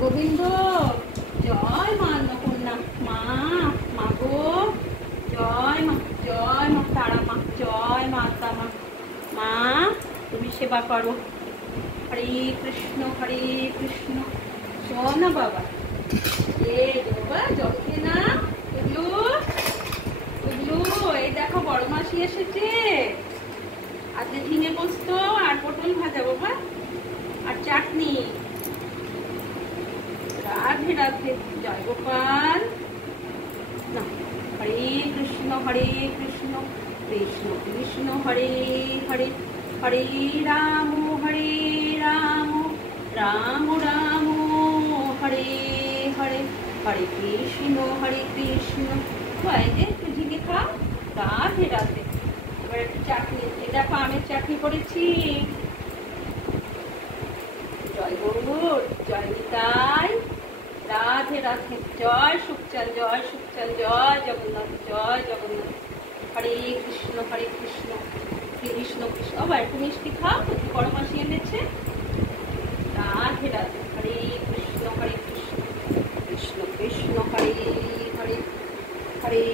গোবিন্দ জয় মা অন্নপূর্ণা মা মা গো জয় মা তারা মা জয় মাতা মা মা তুমি সেবা করো। হরে কৃষ্ণ শোন না বাবা এ বাবা জলকে না বুঝলু বুঝলু। এই দেখো বড় মাসি এসেছে, আজকে ঝিঙে পোস্ত আর পটল ভাজা বাবা আর চাটনি। রাধে রাধে জয় গোপাল। না হরে কৃষ্ণ কৃষ্ণ কৃষ্ণ হরে হরে হরে রাম রাম রাম হরে হরে হরে কৃষ্ণ ভাই যে একটু ঝিঙে খাও। রাধে রাধে। এবার একটু চাটনি, দেখো আমের চাটনি করেছি। জয় গৌর জয় নিতাই রাধে রাধে। জয় সুখচাঁদ জয় জগন্নাথ হরে কৃষ্ণ কৃষ্ণ কৃষ্ণ আবার একটু মিষ্টি খাও, একটু বড় মাসি এনেছে। রাধে রাধে। হরে কৃষ্ণ কৃষ্ণ কৃষ্ণ কৃষ্ণ হরে হরে হরে